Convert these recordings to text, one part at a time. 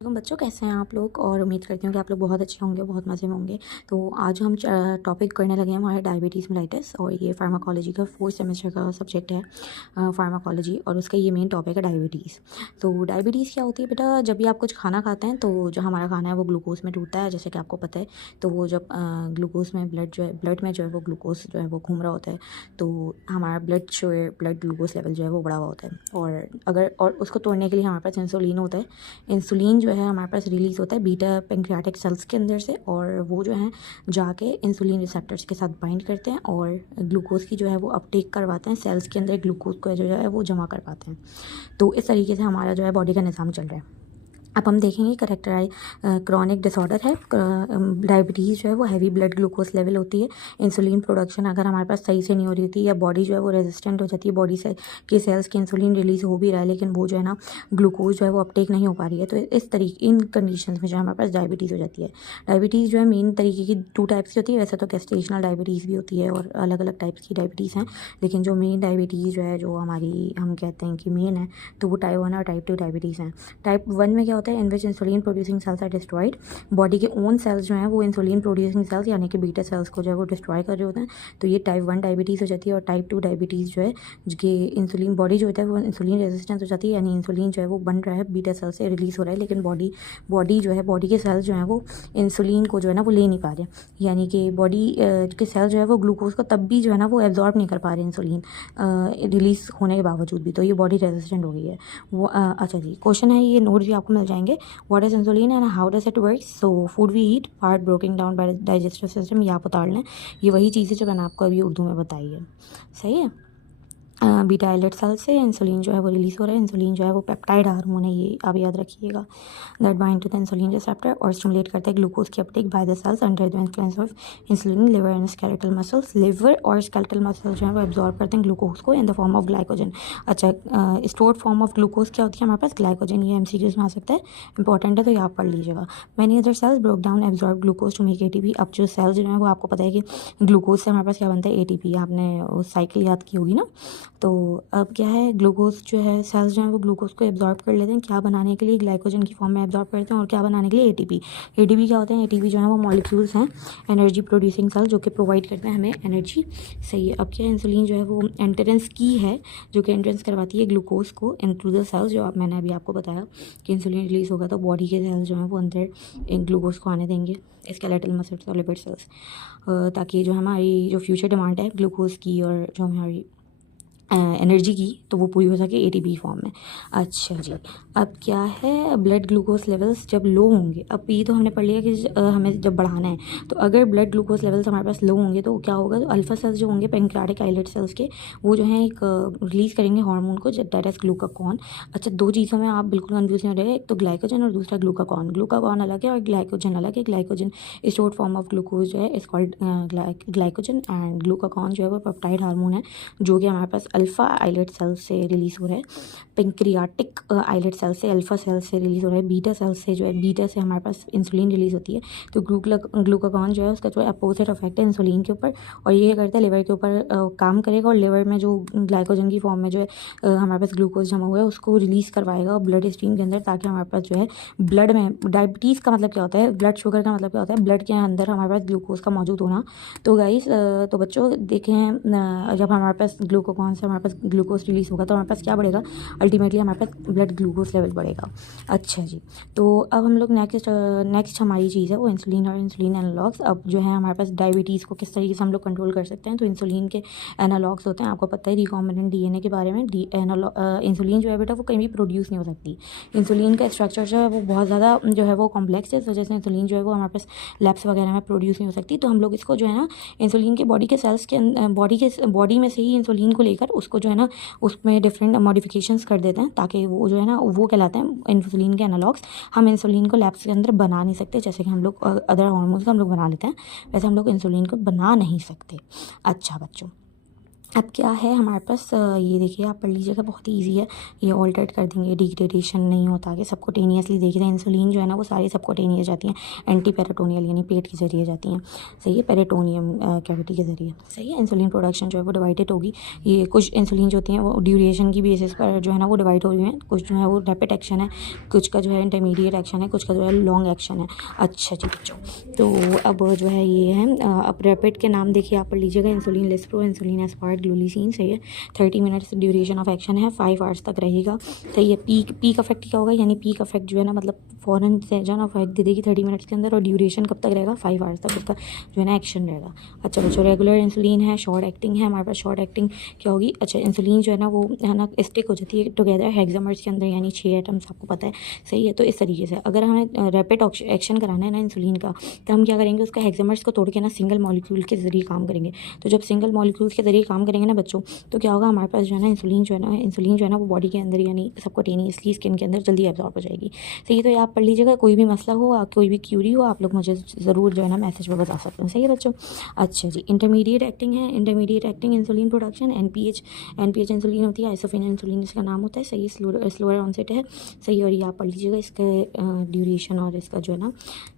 तो बच्चों कैसे हैं आप लोग। और उम्मीद करती हूँ कि आप लोग बहुत अच्छे होंगे, बहुत मज़े में होंगे। तो आज हम टॉपिक करने लगे हैं हमारे डायबिटीज़ मेलाइटिस, और ये फार्माकोलॉजी का 4th सेमेस्टर का सब्जेक्ट है फार्माकोलॉजी, और उसका ये मेन टॉपिक है डायबिटीज़। तो डायबिटीज़ क्या होती है बेटा, जब भी आप कुछ खाना खाते हैं तो जो हमारा खाना है वो ग्लूकोज में टूटता है, जैसे कि आपको पता है। तो वो जब ग्लूकोज में ब्लड में जो है वो ग्लूकोज जो है वो घूम रहा होता है, तो हमारा ब्लड ग्लूकोज लेवल जो है वो बढ़ा हुआ होता है। और उसको तोड़ने के लिए हमारे पास इंसुलिन होता है। इंसुलिन जो है हमारे पास रिलीज़ होता है बीटा पैंक्रियाटिक सेल्स के अंदर से, और वो जो है जाके इंसुलिन रिसेप्टर्स के साथ बाइंड करते हैं और ग्लूकोज की जो है वो अपटेक करवाते हैं, सेल्स के अंदर ग्लूकोज को जो है वो जमा कर पाते हैं। तो इस तरीके से हमारा जो है बॉडी का निज़ाम चल रहा है। अब हम देखेंगे करेक्टराइज क्रॉनिक डिसऑर्डर है। डायबिटीज़ जो है वो हैवी ब्लड ग्लूकोज लेवल होती है। इंसुलिन प्रोडक्शन अगर हमारे पास सही से नहीं हो रही थी, या बॉडी जो है वो रेजिस्टेंट हो जाती है, बॉडी से के सेल्स की इंसुलिन रिलीज़ हो भी रहा है लेकिन वो जो है ना ग्लूकोज जो है वो अपटेक नहीं हो पा रही है, तो इस तरीके इन कंडीशंस में जो है हमारे पास डायबिटीज़ हो जाती है। डायबिटीज़ जो है मेन तरीके की 2 टाइप्स की होती है। वैसे तो गेस्टेशनल डायबिटीज़ भी होती है और अलग अलग टाइप्स की डायबिटीज़ हैं, लेकिन जो मेन डायबिटीज़ जो है जो हमारी हम कहते हैं कि मेन है, तो वो टाइप 1 और टाइप 2 डायबिटीज़ हैं। टाइप 1 में क्या होता है, in which insulin producing cells are destroyed. Body के ओन सेल्स जो हैं वो इंसुलिन प्रोड्यूसिंग सेल्स यानी कि बीटा सेल्स को जो है वो डिस्ट्रॉय कर रहे होते हैं, तो ये टाइप 1 डायबिटीज़ हो जाती है। और टाइप 2 डायबिटीज़ जो है जिसके इंसुलिन बॉडी जो होता है वो इंसुलिन रेजिस्टेंस हो जाती है, यानी इंसुलिन जो है वो बन रहा है, बीटा सेल से रिलीज़ हो रहा है, लेकिन बॉडी जो है बॉडी के सेल्स जो हैं वो इंसुलिन को जो है ना वो ले नहीं पा रहे, यानी कि बॉडी के सेल जो है वो ग्लूकोज को तब भी जो है ना वो एब्जॉर्ब नहीं कर पा रहे इंसुलिन रिलीज़ होने के बावजूद भी, तो ये बॉडी रेजिस्टेंट हो गई है वो। अच्छा जी, क्वेश्चन है, ये नोट्स भी आपको मिल जाएंगे। What is insulin and how does it work. So food we eat part broking down by digestive system, ये आप उतार लें। ये वही चीज़ है जो मैंने आपको अभी उर्दू में बताई है, सही है। बीटा आइलेट सेल से इंसुलिन जो है वो रिलीज़ हो रहा है। इंसुलिन जो है वो पेप्टाइड हार्मोन है, ये आप याद रखिएगा, that bind to the insulin receptor और स्टिमुलेट करता है ग्लूकोज की uptake by the cells under the influence of insulin. Liver and skeletal muscles, liver और स्केलेटल मसल्स जो है वो एब्जॉर्ब करते हैं ग्लूकोज को in the form of glycogen. अच्छा, स्टोर्ड फॉर्म ऑफ ग्लूकोज क्या होती है हमारे पास, ग्लाइकोजन। ये एमसीक्यूज में आ सकता है, इंपॉर्टेंट है तो ये आप पढ़ लीजिएगा। Many other cells broke down absorb glucose to make ATP. अब जो सेल्स जो है वो आपको पता है कि ग्लूकोज से हमारे पास क्या बनता है, एटीपी। आपने साइकिल याद की होगी ना। तो अब क्या है, ग्लूकोज जो है सेल्स जो है वो ग्लूकोज को एब्जॉर्ब कर लेते हैं, क्या बनाने के लिए, ग्लाइकोजन की फॉर्म में एब्जॉर्ब करते हैं, और क्या बनाने के लिए, एटीपी। एटीपी क्या होते हैं, एटीपी जो है वो मॉलिक्यूल्स हैं, एनर्जी प्रोड्यूसिंग सेल, जो कि प्रोवाइड करते हैं हमें एनर्जी, सही है। अब क्या है, इंसुलिन जो है वो एंट्रेंस की है, जो कि एंट्रेंस करवाती है ग्लूकोज को इनटू द सेल्स। जो मैंने अभी आपको बताया कि इंसुलिन रिलीज होगा तो बॉडी के सेल्स जो हैं वो अंदर ग्लूकोज को आने देंगे, स्केलेटल मसल्स और लिपिड सेल्स, ताकि जो हमारी जो फ्यूचर डिमांड है ग्लूकोज की और जो हमारी एनर्जी की, तो वो पूरी हो सके एटीपी फॉर्म में। अच्छा जी, अब क्या है, ब्लड ग्लूकोज लेवल्स जब लो होंगे, अब ये तो हमने पढ़ लिया कि हमें जब बढ़ाना है, तो अगर ब्लड ग्लूकोज लेवल्स हमारे पास लो होंगे तो क्या होगा, तो अल्फा सेल्स जो होंगे पैंक्रियाटिक आइलेट सेल्स के, वो जो है एक रिलीज़ करेंगे हार्मोन को, दैट इज ग्लूकागॉन। अच्छा, 2 चीज़ों में आप बिल्कुल कन्फ्यूज नहीं हो रहे, एक तो ग्लाइकोजन और दूसरा ग्लूकागॉन। ग्लूकागॉन अलग है और ग्लाइकोजन अलग है। Glycogen stored form of glucose जो है is called glycogen, and glucagon जो है वो पेप्टाइड हार्मोन है, जो कि हमारे पास अल्फा आइलेट सेल से रिलीज़ हो रहा है, पेंक्रियाटिक आइलेट सेल से, अल्फा सेल से रिलीज़ हो रहा है, बीटा सेल से जो है, बीटा से हमारे पास इंसुलिन रिलीज़ होती है। तो ग्लूकागॉन जो है उसका जो है अपोजिट इफेक्ट है इंसुलिन के ऊपर, और ये करता है लिवर के ऊपर काम करेगा, और लिवर में जो ग्लाइकोजन की फॉर्म में जो है हमारे पास ग्लूकोज जमा हुआ है उसको रिलीज़ करवाएगा ब्लड स्ट्रीम के अंदर, ताकि हमारे पास जो है ब्लड में, डायबिटीज़ का मतलब क्या होता है, ब्लड शुगर का मतलब क्या होता है, ब्लड के अंदर हमारे पास ग्लूकोज का मौजूद होना। तो गाइस, तो बच्चों देखें, जब हमारे पास ग्लूकागॉन से हमारे पास ग्लूकोज रिलीज़ होगा तो हमारे पास क्या बढ़ेगा, अल्टीमेटली हमारे पास ब्लड ग्लूकोज लेवल बढ़ेगा। अच्छा जी, तो अब हम लोग नेक्स्ट हमारी चीज़ है वो इंसुलिन और इंसुलिन एनालॉग्स। अब जो है हमारे पास डायबिटीज़ को किस तरीके से हम लोग कंट्रोल कर सकते हैं, तो इंसुलिन के एनालॉग्स होते हैं, आपको पता है रिकॉम्बिनेंट डीएनए के बारे में। इंसुलिन जो है बेटा वो कहीं भी प्रोड्यूस नहीं हो सकती। इंसुलिन का स्ट्रक्चर जो है वो बहुत ज़्यादा जो है वो कॉम्प्लेक्स है, इस वजह से इंसुलिन जो है वो हमारे पास लैब्स वगैरह में प्रोड्यूस नहीं हो सकती। तो हम लोग इसको जो है ना इंसुलिन के बॉडी के सेल्स के बॉडी में से ही इंसुलिन को लेकर उसको जो है ना उसमें डिफरेंट मॉडिफिकेशंस कर देते हैं, ताकि वो जो है ना वो कहलाते हैं इंसुलिन के एनालॉग्स। हम इंसुलिन को लैब्स के अंदर बना नहीं सकते, जैसे कि हम लोग अदर हार्मोन्स को हम लोग बना लेते हैं, वैसे हम लोग इंसुलिन को बना नहीं सकते। अच्छा बच्चों, अब क्या है हमारे पास, ये देखिए आप पढ़ लीजिएगा, बहुत ही ईजी है। ये ऑल्टर्ड कर देंगे, डिग्रेडेशन नहीं होता कि सबकोटेनियसली। देखिए इंसुलिन जो है ना वो सारी सबकोटेनियस जाती हैं, एंटी पेरिटोनियल यानी पेट के जरिए जाती हैं, सही है, पेरिटोनियम कैविटी के जरिए, सही है। इंसुलिन प्रोडक्शन जो है वो डिवाइडेड होगी। ये कुछ इंसुलिन जो होती हैं वो ड्यूरेशन की बेसिस पर जो है ना वो डिवाइड हो रही हैं। कुछ जो है वो रैपिड एक्शन है, कुछ का जो है इंटरमीडिएट एक्शन है, कुछ का जो है लॉन्ग एक्शन है। अच्छा जी बच्चों, तो अब जो है ये है, अब रैपिड के नाम देखिए आप पढ़ लीजिएगा, insulin lispro, insulin aspart, glulisine, सही है। 30 मिनट्स ड्यूरेशन ऑफ एक्शन है, 5 आवर्स तक रहेगा, सही है। पीक अफेक्ट क्या होगा, यानी पीक अफेक्ट जो है ना मतलब फ़ौरन से जो है ना अफेक्ट दे देगी 30 मिनट्स के अंदर, और ड्यूरेशन कब तक रहेगा, 5 आवर्स तक उसका जो है ना एक्शन रहेगा। अच्छा बच्चों, रेगुलर इंसुलिन है, शॉर्ट एक्टिंग है हमारे पास। शॉर्ट एक्टिंग क्या होगी, अच्छा इंसुलिन जो है ना वो है ना स्टिक हो जाती है टुगेदर हेक्सामर्स के अंदर, यानी 6 एटम्स, आपको पता है, सही है। तो इस तरीके से अगर हमें रैपिड एक्शन कराना है ना इंसुलिन का, तो हम क्या करेंगे, उसका हेक्सामर्स को तोड़ के ना सिंगल मॉलिक्यूल के जरिए काम करेंगे। तो जब सिंगल मॉलिक्यूल्स के जरिए काम करेंगे ना बच्चों, तो क्या होगा हमारे पास जो है ना इंसुलिन जो है ना वो बॉडी के अंदर यानी सबकोटेनियसली स्किन के अंदर जल्दी एब्जॉर्ब हो जाएगी। सही है, तो ये आप पढ़ लीजिएगा। कोई भी मसला हो, कोई भी क्यूरी हो, आप लोग मुझे ज़रूर जो है ना मैसेज में बता सकते हैं, सही है बच्चों। अच्छा जी, इंटरमीडिएट एक्टिंग है, intermediate acting insulin production, NPH insulin होती है, आइसोफेन इंसुलिन इसका नाम होता है, सही है। स्लोअर ऑनसेट है, सही है। और ये आप पढ़ लीजिएगा, इसके ड्यूरेशन और इसका जो है ना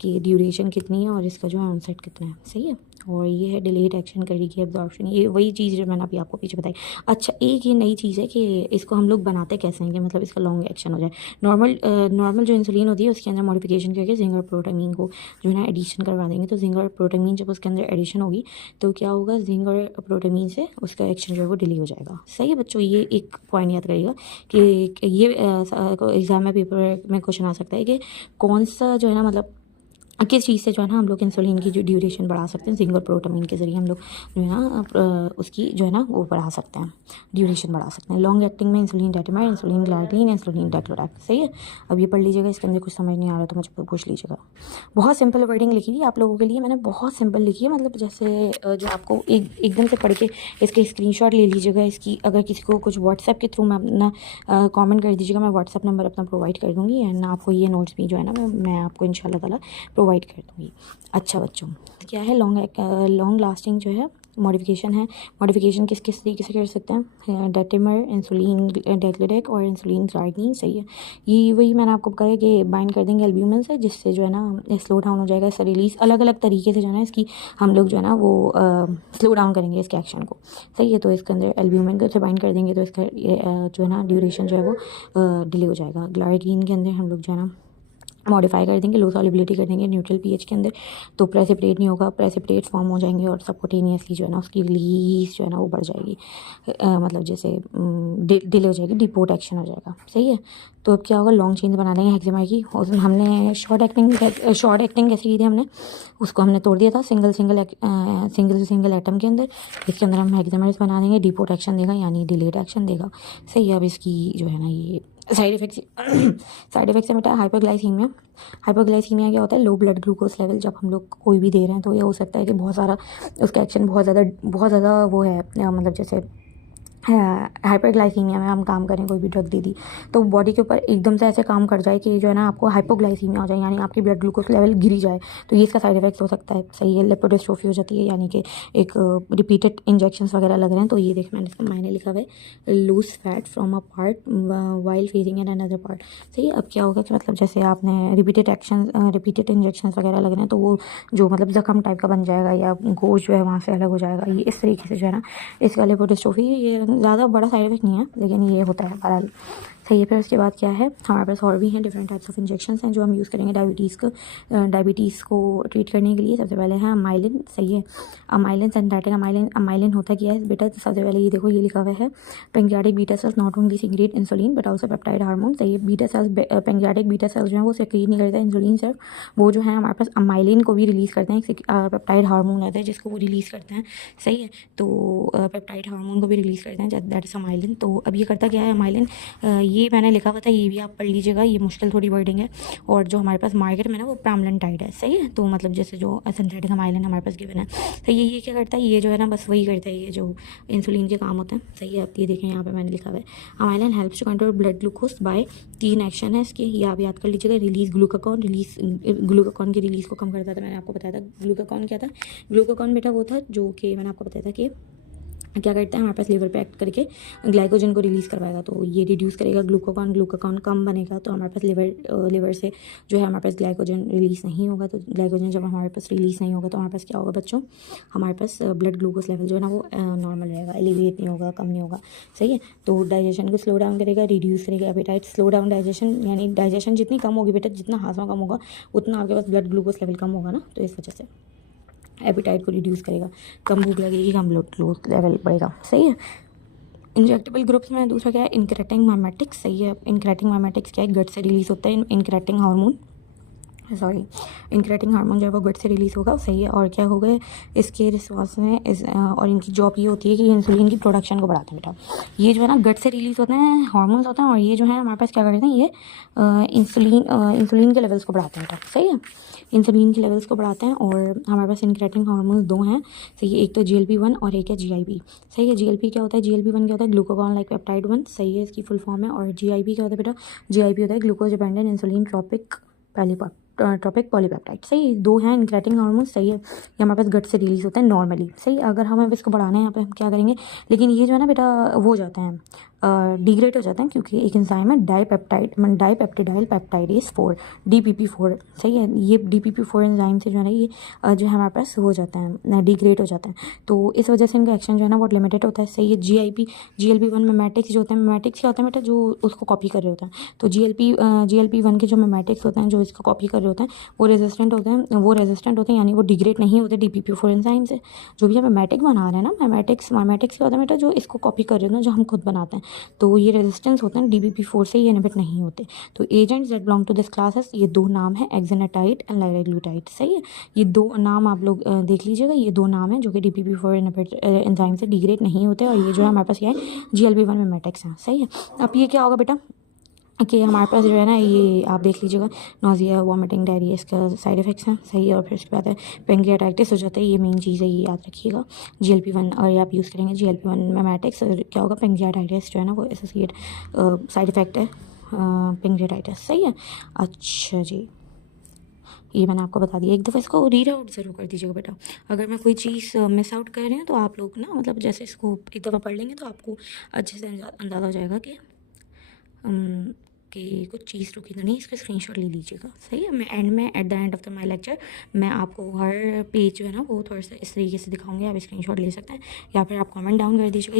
कि ड्यूरेशन कितनी है और इसका जो है ऑनसेट कितना है, सही है। और ये है डिलेड एक्शन करेगी एब्जॉर्प्शन, ये वही चीज़ जो मैंने अभी आपको पीछे बताई। अच्छा, एक ये नई चीज़ है कि इसको हम लोग बनाते कैसे हैं कि मतलब इसका लॉन्ग एक्शन हो जाए। नॉर्मल जो इंसुलिन होती है उसके अंदर मॉडिफिकेशन करके जिंगर प्रोटामीन को जो है ना एडिशन करवा देंगे। तो जिंगर प्रोटामीन जब उसके अंदर एडिशन होगी तो क्या होगा, जिंगर प्रोटामीन से उसका एक्शन जो है वो डिले हो जाएगा, सही है बच्चों। ये एक पॉइंट याद करिएगा कि ये एग्जाम में पेपर में क्वेश्चन आ सकता है कि कौन सा जो है ना मतलब किस चीज़ से जो है ना हम लोग इंसुलिन की जो ड्यूरेशन बढ़ा सकते हैं। जिंगर प्रोटामीन के जरिए हम लोग जो है ना उसकी जो है ना वो बढ़ा सकते हैं, ड्यूरेशन बढ़ा सकते हैं। लॉन्ग एक्टिंग में इंसुलिन डेटामार, इंसुलिन ग्लाइडिन, इंसुलिन डेक्लोडाक, सही है। अब ये पढ़ लीजिएगा, इसके अंदर कुछ समझ नहीं आ रहा तो मुझे पूछ लीजिएगा। बहुत सिंपल वर्डिंग लिखी थी आप लोगों के लिए मैंने, बहुत सिंपल लिखी है, मतलब जैसे जो आपको एकदम से पढ़ के इसके स्क्रीनशॉट ले लीजिएगा इसकी। अगर किसी को कुछ व्हाट्सएप के थ्रू मैं अपना कमेंट कर दीजिएगा, मैं व्हाट्सएप नंबर अपना प्रोवाइड कर दूँगी, एंड आपको ये नोट्स भी जो है ना मैं आपको इंशाल्लाह ताला प्रोवाइड कर दूँगी। अच्छा बच्चों, क्या है लॉन्ग लास्टिंग जो है मॉडिफिकेशन है। मॉडिफिकेशन किस किस तरीके से कर सकते हैं, डेटिमर, इंसुलिन डेक्लोडेक और इंसुलिन ग्लाइडिन, सही है। ये वही मैंने आपको कहा कि बाइंड कर देंगे एल्ब्यूमिन से, जिससे जो है ना स्लो डाउन हो जाएगा इसका रिलीज। अलग अलग तरीके से जो है ना इसकी हम लोग जो है ना वो स्लो डाउन करेंगे इसके एक्शन को, सही है। तो इसके अंदर एल्ब्यूमिन को से बाइंड कर देंगे तो इसका जो है ना ड्यूरेशन जो है वो डिले हो जाएगा। ग्लाइडिन के अंदर हम लोग जो है ना मॉडिफाई कर देंगे, लो सॉलिबिलिटी कर देंगे न्यूट्रल पीएच के अंदर, तो प्रेसिपिटेट नहीं होगा, प्रेसिपिटेट फॉर्म हो जाएंगे और सबकोटेनियसली जो है ना उसकी रिलीज जो है ना वो बढ़ जाएगी, मतलब जैसे डिले हो जाएगी, डिपोर्ट एक्शन हो जाएगा, सही है। तो अब क्या होगा, लॉन्ग चेन्स बना देंगे हेक्सेमर की। और हमने शॉर्ट एक्टिंग कैसे की थी, हमने उसको हमने तोड़ दिया था सिंगल एटम के अंदर। इसके अंदर हम हेक्सेमर्स बना देंगे, डिपोर्ट एक्शन देगा यानी डिलेड एक्शन देगा, सही है। अब इसकी जो है ना ये साइड इफेक्ट्स से बेटा हाइपरग्लाइसीमिया। हाइपरग्लाइसीमिया क्या होता है, लो ब्लड ग्लूकोज लेवल जब हम लोग कोई भी दे रहे हैं तो ये हो सकता है कि बहुत सारा उसका एक्शन बहुत ज़्यादा वो है, मतलब जैसे हाइपरग्लाइसीमिया में हम काम करें, कोई भी ड्रग दे दी तो बॉडी के ऊपर एकदम से ऐसे काम कर जाए कि जो है ना आपको हाइपोग्लाइसीमिया हो जाए, यानी आपकी ब्लड ग्लूकोज लेवल गिरी जाए, तो ये इसका साइड इफेक्ट हो सकता है, सही है। लेपोडिस्ट्रोफी हो जाती है, यानी कि एक रिपीटेड इंजेक्शंस वगैरह लग रहे हैं, तो ये देख मैंने इसका मायने लिखा हुआ है, loose fat from a part while phasing in another part, सही है। अब क्या होगा कि मतलब जैसे आपने रिपीटेड इंजेक्शन वगैरह लग रहे हैं तो वो जो मतलब जख्म टाइप का बन जाएगा या गोश्त जो है वहाँ से अलग हो जाएगा, ये इस तरीके से जो है ना इसका लेपोडिस्ट्रोफी, ये ज़्यादा बड़ा साइड इफेक्ट नहीं है लेकिन ये होता है बहरहाल, सही है। फिर उसके बाद क्या है, हमारे पास और भी हैं डिफरेंट टाइप्स ऑफ इंजेक्शंस हैं जो हम यूज़ करेंगे डायबिटीज़ को ट्रीट करने के लिए। सबसे पहले है अमाइलिन, सही है। अमाइलिन सिंथेटिक अमाइलिन होता क्या है बेटा, तो सबसे पहले ये देखो ये लिखा हुआ है, pancreatic beta cells not only secret insulin but also peptide hormone, सही है। पेंक्रियाटिक बीटा सेल्स जो है वो सीक्रेट नहीं करते इंसुलिन सिर्फ, वो जो है हमारे पास अमाइलिन को भी रिलीज़ करते हैं, पेप्टाइड हार्मोन रहता है जिसको वो रिलीज़ करते हैं, सही है। तो पेप्टाइड हार्मोन को भी रिलीज़ करते हैं, दैट इज़ अमाइलिन। तो अब ये करता क्या है अमाइलिन, ये मैंने लिखा हुआ था, ये भी आप पढ़ लीजिएगा, ये मुश्किल थोड़ी वर्डिंग है। और जो हमारे पास मार्केट में ना वो प्रामलनटाइड है, सही है। तो मतलब जैसे जो सिंथेटिक अमाइलिन हमारे पास गिवन है, तो ये क्या करता है, ये जो है ना बस वही करता है ये जो इंसुलिन के काम होते हैं, सही है। आप ये देखें यहाँ पे मैंने लिखा हुआ है amylin helps to control blood glucose by, 3 action है इसके, ये आप याद कर लीजिएगा। ग्लूकाकॉन की रिलीज़ को कम करता था, मैंने आपको बताया था। ग्लूकाकॉन क्या था, ग्लूकाकॉन बेटा वो था जो कि मैंने आपको बताया था कि क्या करता है हमारे पास लीवर पे एक्ट करके ग्लाइकोजन को रिलीज़ करवाएगा, तो ये रिड्यूस करेगा ग्लूकागॉन, ग्लूकागॉन कम बनेगा तो हमारे पास लिवर से जो है हमारे पास ग्लाइकोजन रिलीज़ नहीं होगा। तो ग्लाइकोजन जब हमारे पास रिलीज़ नहीं होगा तो हमारे पास क्या होगा बच्चों, हमारे पास ब्लड ग्लूकोज लेवल जो है ना वो नॉर्मल रहेगा, एलिवेट नहीं होगा, कम नहीं होगा। सही है, तो डाइजेशन को स्लो डाउन करेगा, रिड्यूस करेगा एपेटाइट, स्लो डाउन डाइजेशन, यानी डाइजेशन जितनी कम होगी बेटा, जितना हाजमा कम होगा उतना आपके पास ब्लड ग्लूकोज लेवल कम होगा ना, तो इस वजह से एपेटाइट को रिड्यूस करेगा, कम भूख लगेगी, कम ब्लड ग्लूकोज लेवल बढ़ेगा। सही है। इंजेक्टेबल ग्रुप्स में दूसरा क्या है, इंक्रेटिंग माइमेटिक्स। सही है, इंक्रेटिंग माइमेटिक्स क्या है, गट से रिलीज होता है इंक्रेटिंग हार्मोन, इंक्रेटिंग हार्मोन जो है वो गट से रिलीज़ होगा। सही है, और क्या हो गए इसके रिस्पॉन्स में और इनकी जॉब ये होती है कि इंसुलिन की प्रोडक्शन को बढ़ाते हैं बेटा। ये जो है ना गट से रिलीज़ होते हैं हार्मोन्स होते हैं, और ये जो है हमारे पास क्या करते हैं, ये इंसुलिन के लेवल्स को बढ़ाते हैं बेटा। सही है, इंसुलिन के लेवल्स को बढ़ाते हैं, और हमारे पास इंक्रेटिंग हार्मोन्स दो हैं। सही है, एक तो GLP-1 और एक है GIP। सही है, GLP क्या होता है, GLP-1 क्या होता है, ग्लूकागॉन लाइक पेप्टाइड 1। सही है, इसकी फुल फॉर्म है। और GIP क्या होता है बेटा, GIP होता है glucose dependent insulin tropic polypeptide. सही, दो हैं इंक्रेटिंग हार्मोन। सही है, ये हमारे पास गट से रिलीज होते हैं नॉर्मली। सही, अगर हमें इसको बढ़ाना है यहाँ पे हम क्या करेंगे, लेकिन ये जो है ना बेटा वो हो जाते हैं डिग्रेड हो जाते हैं, क्योंकि एक एंजाइम है डाईपेप्टिडाइल पेप्टाइडेज 4, DPP4। सही है, ये DPP4 एंजाइम से जो है ना ये जो है हमारे पास हो जाते हैं, डिग्रेड हो जाते हैं, तो इस वजह से इनका एक्शन जो है ना बहुत लिमिटेड होता है। सही है, GLP-1 मेमेटिक्स जो होते हैं, मेमेटिक्स क्या होते हैं बेटा, जो उसको कॉपी कर रहे होते हैं। तो GLP-1 के जो मेमेटिक्स होते हैं जो इसको कॉपी कर रहे होते हैं वो रेजिस्टेंट होते हैं, यानी वो डिग्रेड नहीं होते DPP4 एंजाइम से। जो भी हम मेमेटिक बना रहे हैं ना, मेमेटिक्स क्या होता है बेटा, जो इसको कॉपी कर रहे हो ना, जो हम खुद बनाते हैं, तो ये रेजिस्टेंस होते हैं DPP4 से, ये इनहिबिट नहीं होते। तो agents that belong to this classes, ये दो नाम है, एक्सेनाटाइड एंड लाइराग्लूटाइड। सही है, ये दो नाम आप लोग देख लीजिएगा, ये दो नाम है जो कि DPP4 इनहिबिट एंजाइम से डिग्रेड नहीं होते, और ये जो है हमारे पास ये है GLP-1 मेमेटिक्स हैं। सही है, अब ये क्या होगा बेटा कि हमारे पास जो है ना ये आप देख लीजिएगा, नोजिया, वॉमिटिंग, डायरिया इसका साइड इफेक्ट्स हैं। सही है, और फिर उसके बाद है पेंक्रियाटाइटिस हो जाता है, ये मेन चीज़ है, ये याद रखिएगा। GLP-1 और ये आप यूज़ करेंगे GLP-1 मेमेटिक्स, क्या होगा पेंक्रियाटाइटिस जो है ना वो एसोसिएट साइड इफेक्ट है पेंक्रियाटाइटिस। सही है, अच्छा जी, ये मैंने आपको बता दिया। एक दफ़ा इसको रीड आउट ज़रूर कर दीजिएगा बेटा, अगर मैं कोई चीज़ मिस आउट कर रही हूँ तो आप लोग ना मतलब जैसे इसको एक दफ़ा पढ़ लेंगे तो आपको अच्छे से अंदाज़ा हो जाएगा कि कुछ चीज़ रुकी तो नहीं। इसका स्क्रीनशॉट ले लीजिएगा। सही है, मैं at the end of the my lecture मैं आपको हर पेज जो है ना वो थोड़ा सा इस तरीके से दिखाऊंगी, आप स्क्रीनशॉट ले सकते हैं, या फिर आप कमेंट डाउन कर दीजिएगा।